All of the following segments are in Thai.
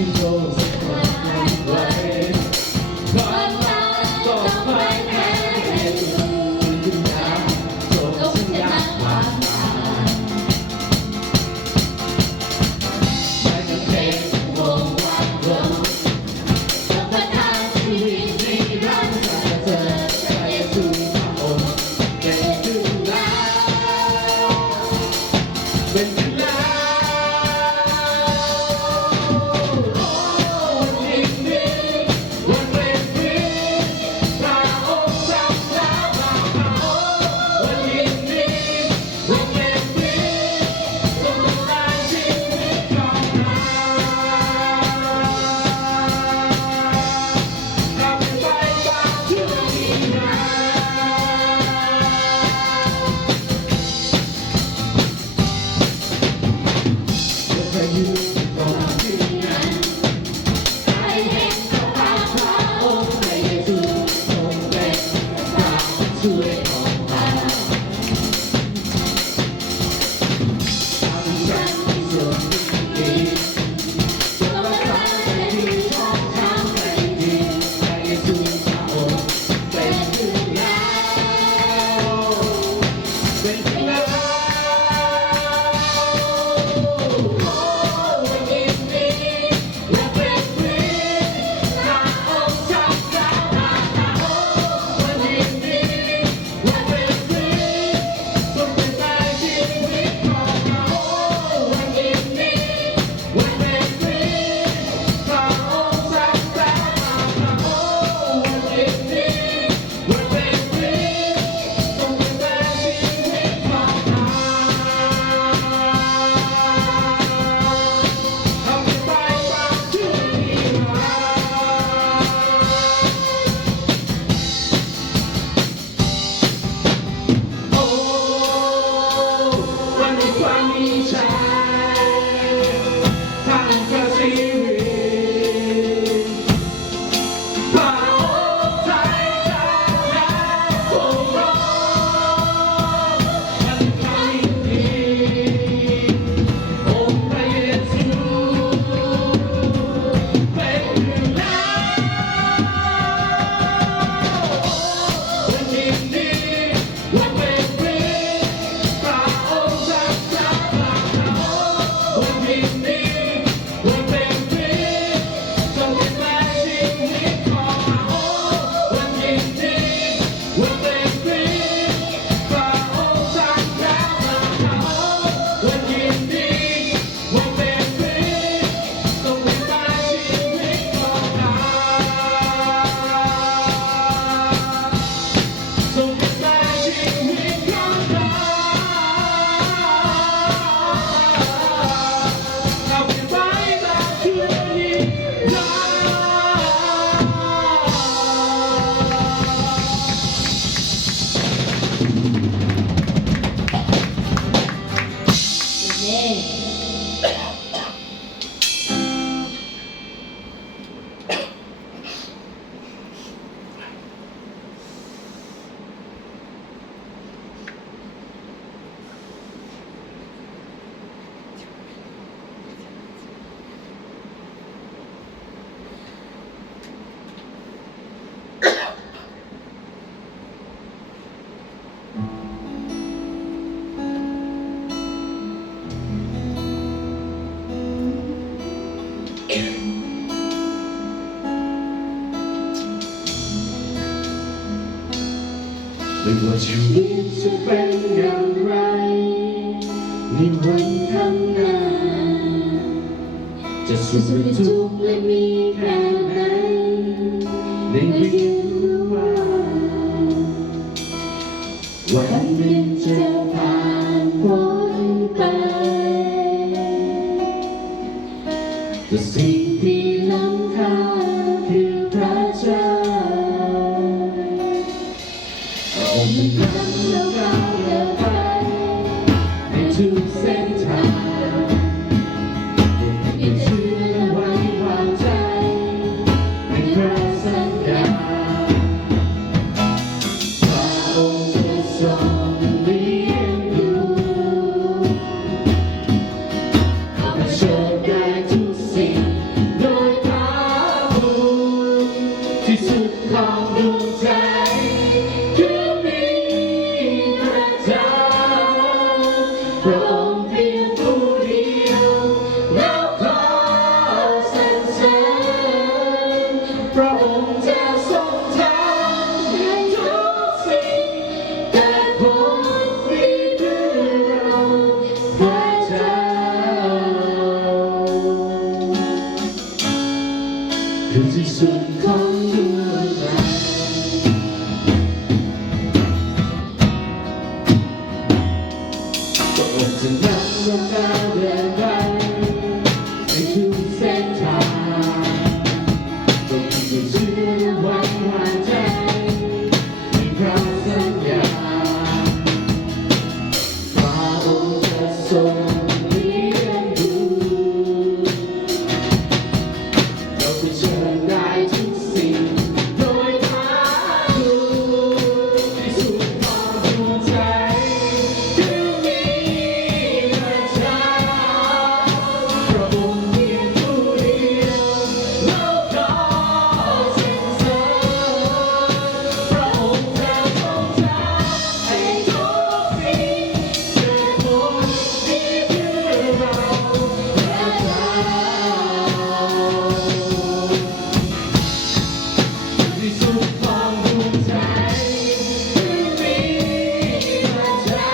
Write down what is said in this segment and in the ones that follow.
ที่โลกสักวันนั้นไว้ความรักก็ไม่แพ้ให้ทุกอย่างจบชนะความตายไม่จำเป็นวงวันลงต้องประทานชีวิตในร่างกายเธอแต่เยซูพระองค์เป็นถึงแล้วเป็นถึงแล้วไม่ว่าชีวิตจะเป็นอย่างไรในวันข้างหน้าจะสุขหรือทุกข์และมีแค่ไหนได้เรียนรู้ว่าวันหนึ่งจะผ่านพ้นไปแต่สิ่งที่ล้ำค่าคือพระเจ้าองค์นำเราก้าวเดินไปในทุกเส้นทางยังเชื่อและไว้วางใจในพระสัญญาพระองค์จะทรงเลี้ยงดูข้าพเจ้าได้ทุกสิ่งโด คือที่สุดของหัวใจก็อดจะนั่งและก้าวเดินไปในทุกเส้นทางตรงที่เชื่อและหวังวางใจในคำสัญญาว่าองค์จะทรงเลี้ยงดูเราเผชิญได้ทุกสิ่งโดยพาดูที่สุดของดวงใจคือมีพระเจ้าพระองค์เพียงผู้เดียวเราขอสรรเสริญพระองค์จะทรงทำให้ทุกสิ่งเกิดผลดีเพื่อเราพระเจ้าที่สุดของดวงใจคือมีพระเจ้า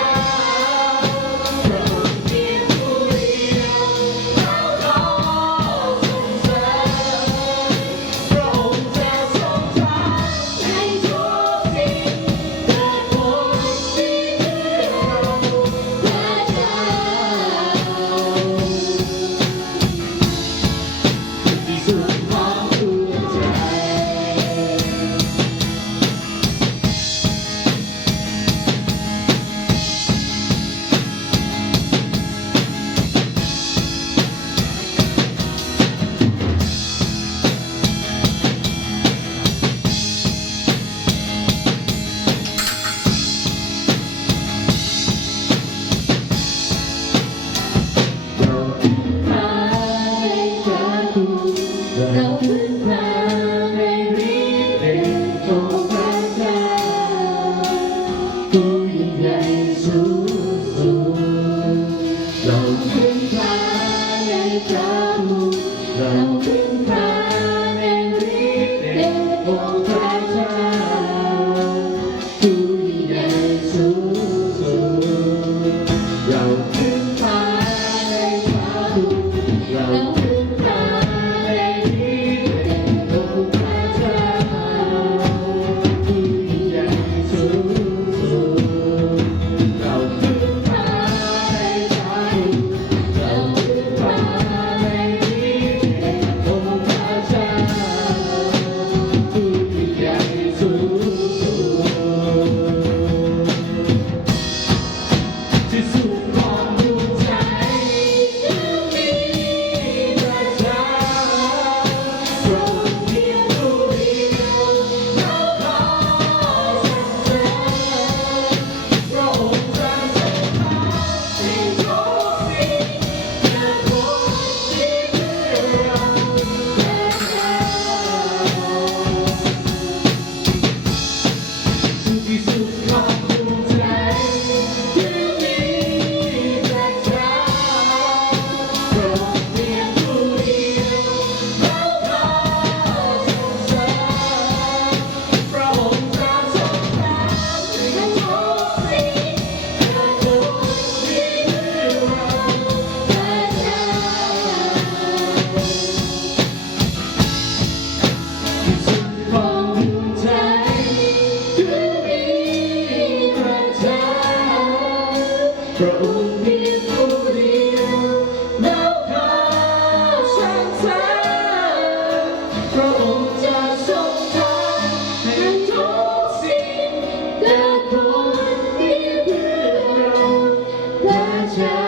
พระองค์เพียงผู้เดียวเราขอสรรเสริญพระองค์จะทรงทำให้ทุกสิ่งเกิดผลดีเพื่อเราพระเจ้าที่สุดของดวงใจ เราพึ่งพาในพระคุณเราพึ่งพาในฤทธิ์เดชของพระเจ้าผู้ยิ่งใหญ่สูงสุดเราพึ่งพาในพระคุณเราพึ่งพาในฤทธิ์เดชของพระเจ้าผู้ยิ่งใหญ่สูงสุดเราพึ่งพาในพระคุณเราพึ่งพาในฤทธิ์เดชของพระเจ้าผู้ยิ่งใหญ่สูงสุดเราพึ่งพาในพระคุณเราพึ่งพาในฤทธิ์เดชของพระเจ้าผู้ยิ่งใหญ่สูงสุด ที่สุดของดวงใจคือมีพระเจ้าพระองค์เพียงผู้เดียวเราขอสรรเสริญพระองค์จะทรงทำให้ทุกสิ่งเกิดผลดีเพื่อเราพระเจ้าที่สุดของดวงใจคือมีพระเจ้าพระองค์เพียงผู้เดียวเราขอสรรเสริญพระองค์จะทรงทำให้ทุกสิ่งเกิดผลดีเพื่อเราพระเจ้า ที่สุดของดวงใจคือมีพระเจ้าพระองค์เพียงผู้เดียวเราขอสรรเสริญพระองค์จะทรงทำให้ทุกสิ่งเกิดผลดีเพื่อเราพระเจ้า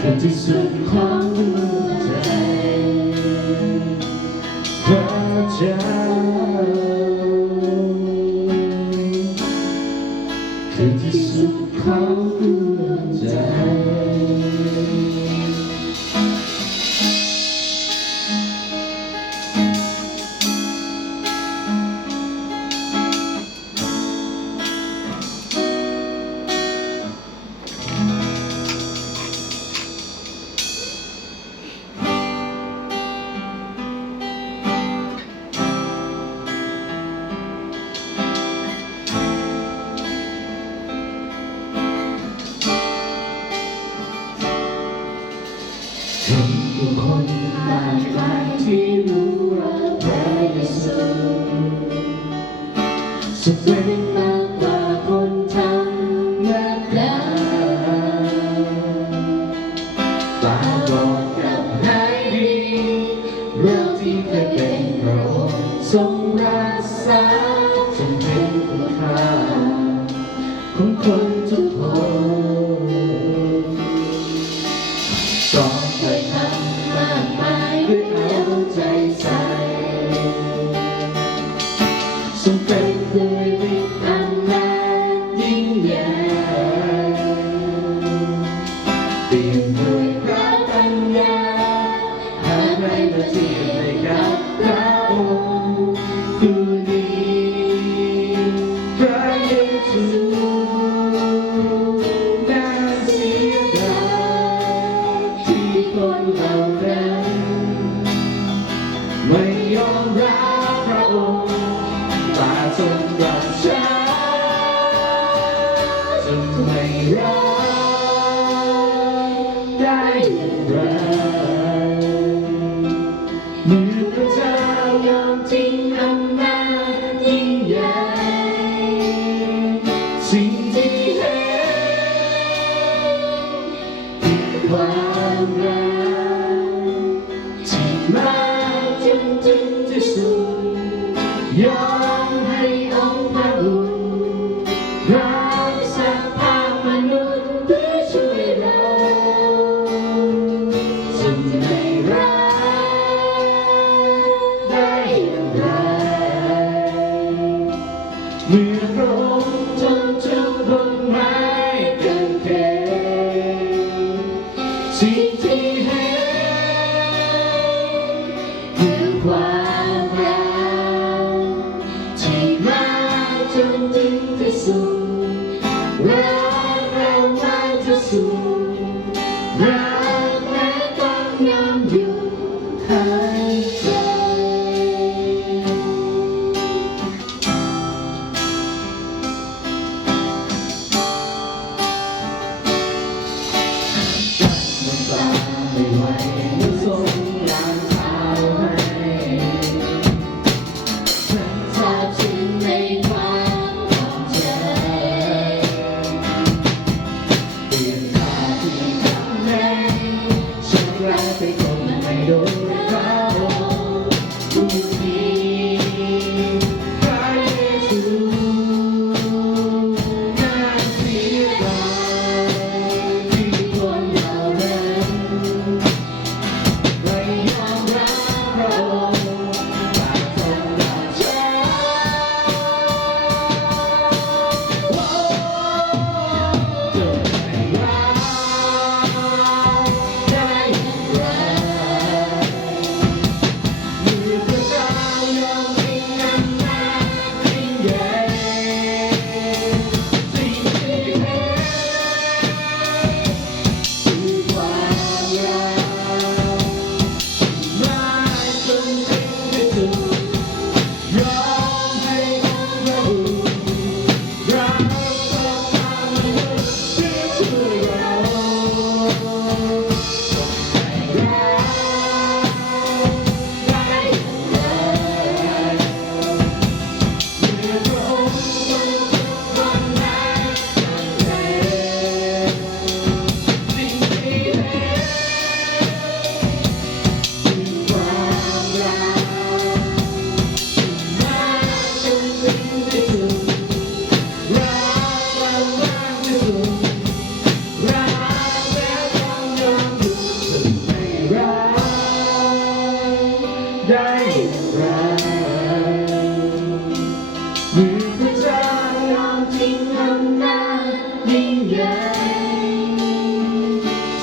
คือที่สุดของดวงใจพระเจ้าคือที่สุดของดวงใจ เห็นผู้คนมากมายที่รู้ว่าพระเยซูสุดเป็นมากกว่าคนธรรมดาตาบอดกับหายดีโรคที่เคยเป็นพระองค์ทรงรักษาทรงเป็นคุณค่าของคนทุกคนสอนเคยทำมากมายด้วยเอาใจใส่ทรงเป็นด้วยฤทธิ์อำนาจยิ่งใหญ่เปี่ยมด้วยพระปัญญาหาไม่มาเทียบได้กับพระองค์ผู้นี้พระเยซูน่าเสียดายที่คนเหล่านั้นไม่ยอมรับพระองค์แต่ทรงรับใช้จนไม่รักได้อย่างไรเมื่อพระเจ้ายอมทิ้งอำนาจยิ่งใหญ่สิ่งที่เห็นคือความรักที่มาจนถึงที่สุดยอมให้องค์พระบุตรรับสภาพมนุษย์เพื่อช่วยเราจึงไม่รักได้อย่างไรเมื่อพระองค์ทนทุกข์บนไม้กางเขนสิ่งที่เห็นคือความรักที่มาจนถึงที่สุดรักเรามากที่สุดรักแม้ต้องยอมหยุดหายใจน้ำตาไม่ไหวเมื่อทรงล้างเท้าให้ฉันซาบซึ้งในความเข้าใจเปลี่ยนท่าที่ทำให้ฉันรักไปคนไม่โดนพระองค์ผู้นี้พระเยซูน่าเสียดายที่คนเหล่านั้นไม่ยอมรับพระองค์แต่ทรงรับใช้จนไม่รักได้อย่างไรเมื่อพระเจ้ายอมทิ้งอำนาจยิ่งใหญ่สิ่งที่เห็นคือความรักมาจนถึงที่สุดยอมให้องค์พระบุตรรับสภาพมนุษย์เพื่อช่วยเราจนไม่รักได้อย่างไรเมื่อพระองค์ทรงทุกข์บนไม้กางเขนสิ่งที่เห็นคือความรักมาจนถึงที่สุดรักเรามากที่สุดรักแม้ต้องยอมหยุดจนไม่รักได้อย่างไรเมื่อพระเจ้ายอมทิ้งอำนาจยิ่งใหญ่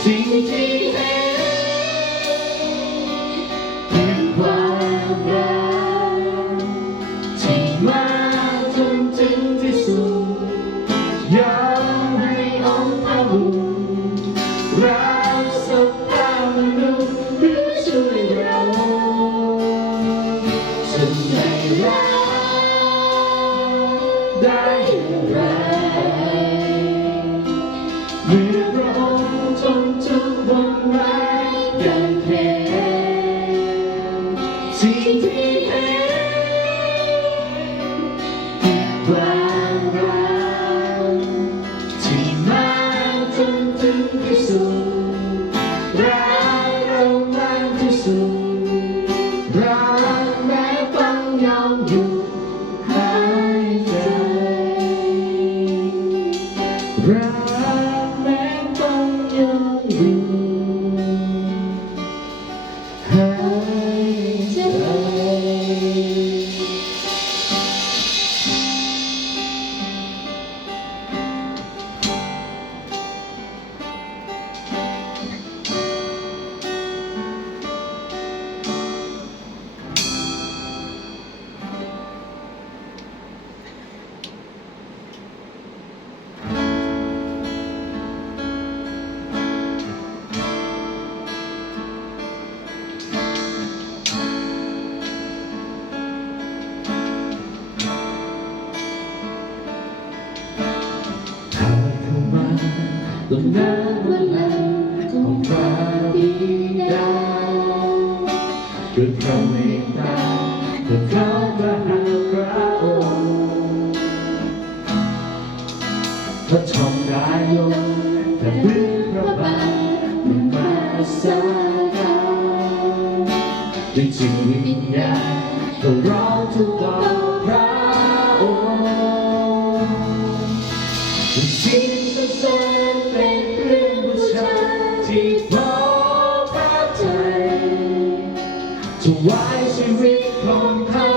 สิ่งที่เห็นคือความรักที่มาจนถึงที่สุดยอมให้องค์พระบุตรรับสภาพมนุษย์เพื่อช่วยเราจึงไม่รักได้อย่างไรเมื่อพระองค์ทนทุกข์บนไม้กาง นน้ำวันหลังของพระบิดาด้วยพระเมตตาด้วยพระมหาพระองค์พระชมกายลงแต่พื้นพระบาทมันมาสาการด้วยจิตวิญญาณต้องร้องทุกต่อพระองค์ด้วยสิ่งสรรเสริญเป็นเครื่องบูชาที่พอพระทัยถวายชีวิตของข้า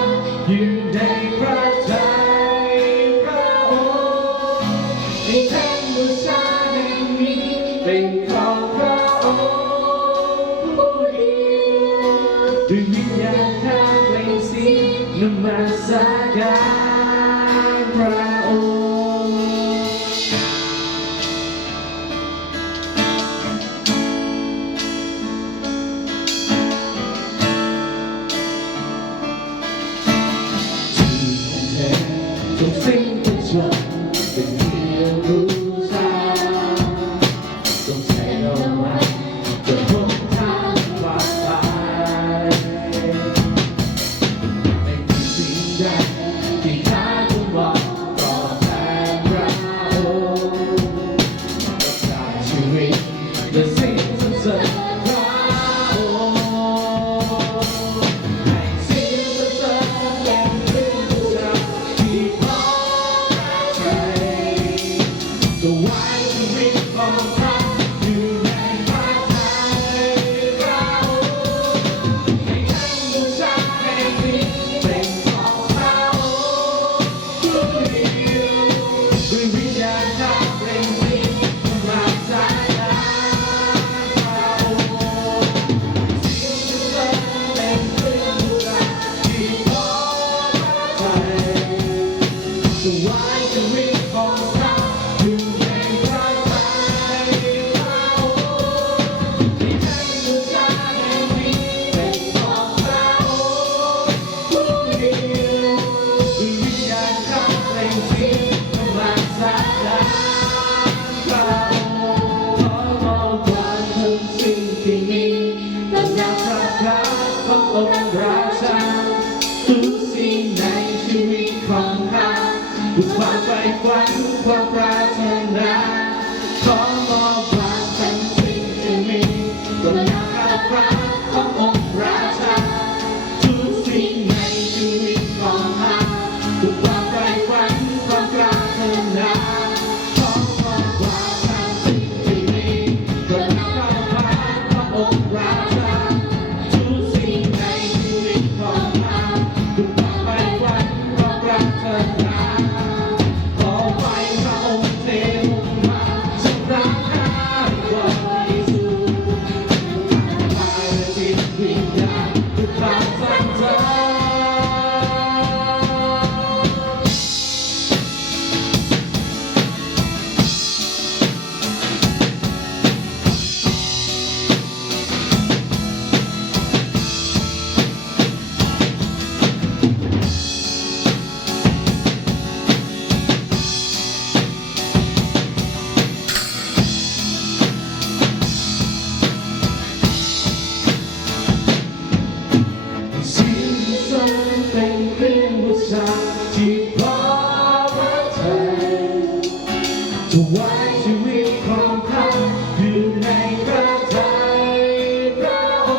อยู่ในพระทัยพระองค์ให้แท่นบูชาแห่งนี้เป็นของพระองค์ผู้เดียวด้วยวิญญาณข้าเป็นสีนมัสการพระองค์ทุกสิ่งทุกอย่างเป็นเพียงบูชาจงใช้เรามาจนพ้นทางปลอดภัยไม่มีสิ่งใดที่ข้าจะบอกตอบแทนพระองค์รักษาชีวิตและสิ่งสรรเสริญพระองค์ให้สิ่งสรรเสริญเป็นเครื่องบูชาที่พอถวายชีวิตของข้าอยู่ในพระทัยพระองค์ให้แท่นบูชาแห่งนี้เป็นของพระองค์ผู้เดียวด้วยวิญญาณข้าเป็นสิ่งมาสาการพระองค์สิ่งสรรเสริญเป็นเครื่องบูชาที่พอพระทัยถวายชีวิตของข้าอยู่ในพระทัยพระองค์ให้แท่นบูชาแห่งนี้เป็นของพระองค์ผู้เดียวด้วยวิญญาณข้าเป็นสิ่งมาสาการพระองค์ขอมอบความทุกสิ่งที่มีต่อหน้าพระพักตร์ขององค์ราชาทุกสิ่งในชีวิตของข้าทุกความใฝ่ฝันความปรารถนาขอมอบความทั้งสิ่งที่มีต่อหน้าพระพักตร์ขององค์ราชาทุกสิ่งในชีวิตของข้าทุกความใฝ่ฝันความปรารถนาขอมอบความทั้งสิ่งที่มีต่อหน้าพระพักตร์ขององค์ราชาทุกสิ่งในชีวิตของข้าทุกความใฝ่ฝันความปรารถนาขอไฟพระองค์เทลงมาชำระข้าให้บริสุทธิ์กายและจิตวิญญาณทุกความสรรเสริญ สิ่งสรรเป็นเครื่องบูชาที่พอพระทัยถวายชีวิตของข้าอยู่ในพระทัยพระอ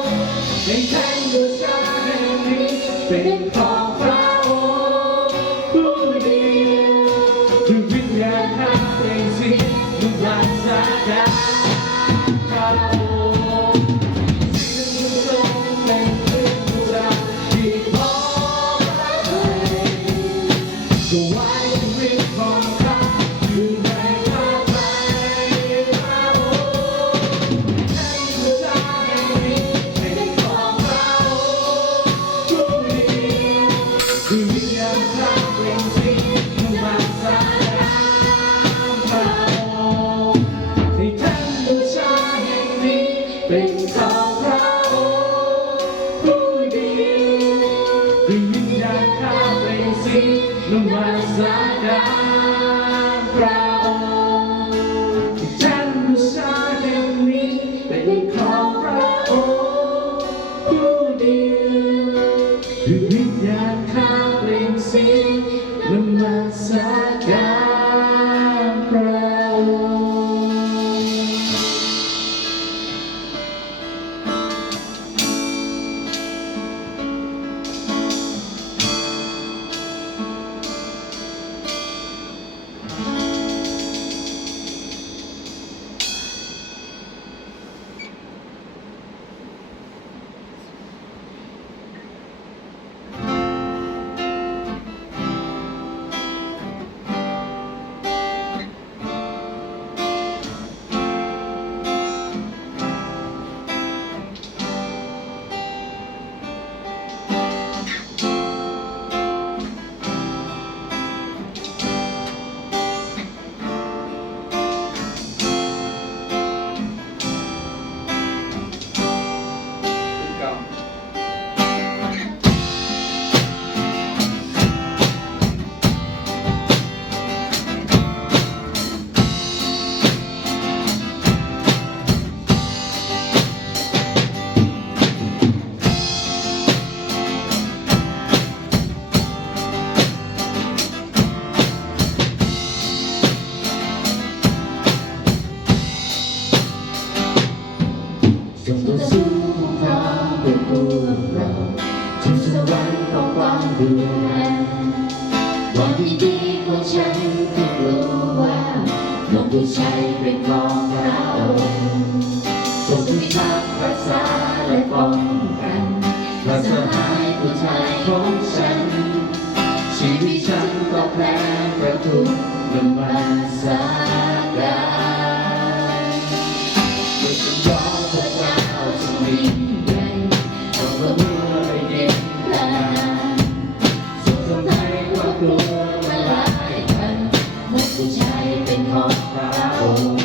งค์ให้แท่นบูชาแห่งนี้เป็นของพระองค์ผู้เดียวด้วยวิญญาณข้าเป็นสิ่งมุ่งมั่นสาการพระองค์สิ่งสรรเป็นเครื่องบูชาที่พอพระทัยถวายชีวิตของข้าอยู่ในพระทัยพระองค์ให้แท่นบูชาแห่งนี้เป็นของพระองค์ผู้เดียวด้วยวิญญาณข้าเป็นสิ่งมุ่งมั่นสาการพระองค์ให้แท่นบูชาแห่งนี้เป็นของพระองค์ผู้เดียวด้วยวิญญาณข้าเป็นสิ่งมุ่งมั่นสาการพระองค์ จะสู้ทางเป็นพวกเราถึงสวรรค์ต้องฟังดูแลวันที่ดีของฉันคือรู้ว่าน้องผู้ชายเป็นของเราทรงพิทักษ์รักษาและป้องกันพระสหายผู้ชายของฉันชีวิตฉันก็แพ้ประทุกนมัสการเมื่อฉันร้องพระเจ้าทรงยิ่งใหญ่ทรงประมือและเย็นพระนามทรงทำให้ความกลัวละลายกันหมดผู้ชายเป็นของพระองค์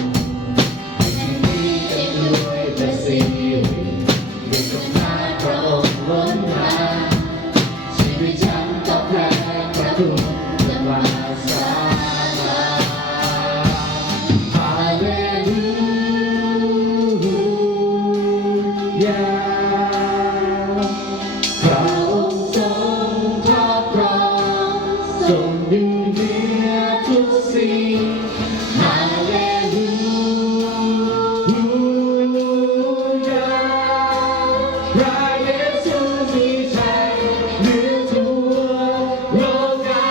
ให้มีเต็มด้วยประสิทธิฤทธิ์ด้วยอำนาจพระองค์ล้นมาชีวิตฉันก็แพ้ประทุกนมัสการ ฮาเลลูยาพระองค์ทรงครอบครองทรงดึงเหนือทุกสิ่งฮาเลลูยาพระเยซูมีชัยเหนือทั่วโลกา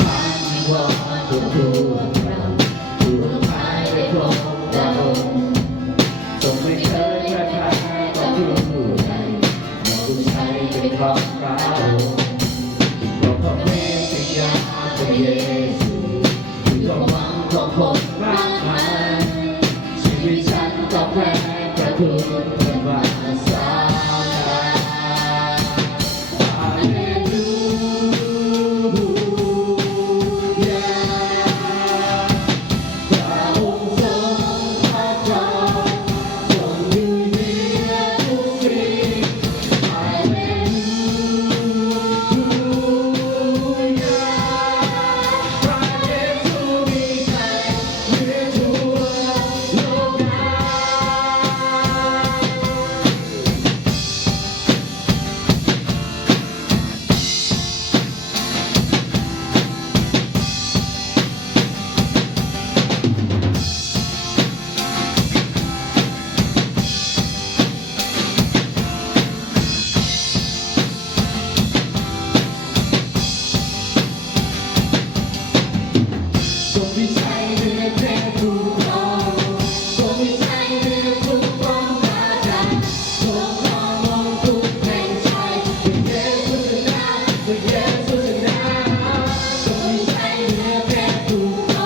ทางวิงวอนตัวพวกเราผู้รับใช้ได้พบเราทรงไม่เคยกระทำต่อผู้ใดน้องผู้ชายเป็นของเราบอกพระเมสสิยาพระเยซูคือความหวังของคนมากมายชีวิตฉันก็แพ้พระคุณนมัสการฮาเลลูยา พระองค์ทรงครอบครองทรงอยู่เหนือทุกสิ่งฮาเลลูยาพระเยซูมีชัยเหนือทั่วโลกา ทรงวิชัยเหนือแผ่นทุกโลกทรงวิชัยเหนือทุกป้อมปราการทรงครองมงกุฎแห่งชัยพระเยซูชนะพระเยซูชนะทรงวิชัยเหนือแผ่นทุกโล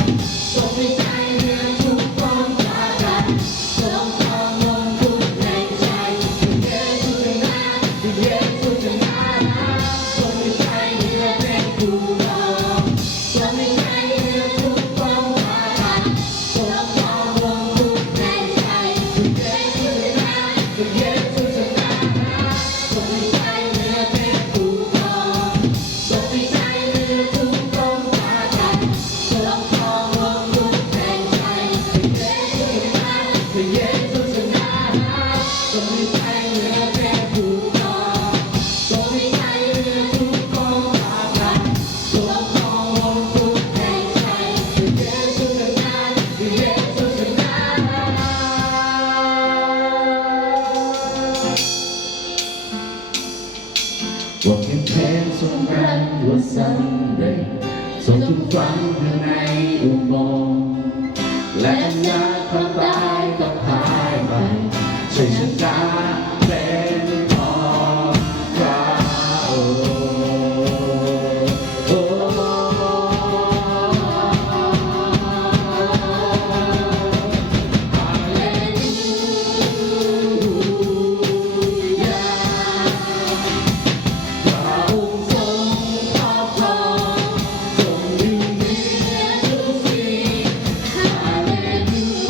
กทรงวิชัยเหนือทุกป้อมปราการทรงครองมงกุฎแห่งชัยพระเยซูชนะพระเยซูชนะทรงวิชัยเหนือแผ่นทุกโลก ทรงมีชัยเหนือทุกป้อมปราการทรงครองมงกุฎแห่งชัยพระเยซูชนะพระเยซูชนะทรงมีชัยเหนือแผ่นทุกโลกทรงมีชัยเหนือทุกป้อมปราการทรงครองมงกุฎแห่งชัยพระเยซูชนะทรงมีชัยเหนือแผ่นทุกโลกทรงมีชัยเหนือทุกป้อมปราการทรงครองมงกุฎแห่งชัยพระเยซูชนะพระเยซูชนะบอกยังแพ้ทรงรักตัวสำเร็จทรงถูกฝังอยู่ในอุโมงค์และอำนาจความตายก็หายไปชัยชนะเป็นของพระองค์โอ้ฮาเลลูยา พระองค์ทรงครอบครองทรงอยู่เหนือทุกสิ่งฮาเลลู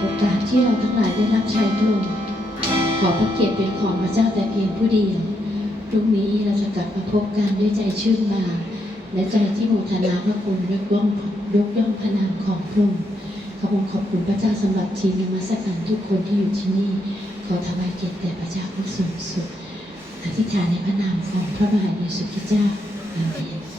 โอกาสที่เราทั้งหลายได้รับใช้พระองค์ขอพระเกียรติเป็นของพระเจ้าแต่เพียงผู้เดียวพรุ่งนี้เราจะกลับมาพบกันด้วยใจชื่นบานและใจที่โมทนาพระคุณยกย่องพระนามของพระองค์ขอบคุณพระเจ้าสำหรับทีมนมัสการทุกคนที่อยู่ที่นี่ขอถวายเกียรติแด่พระเจ้าผู้สูงสุดอธิษฐานในพระนามของพระมหาเยซูคริสต์เจ้าอาเมน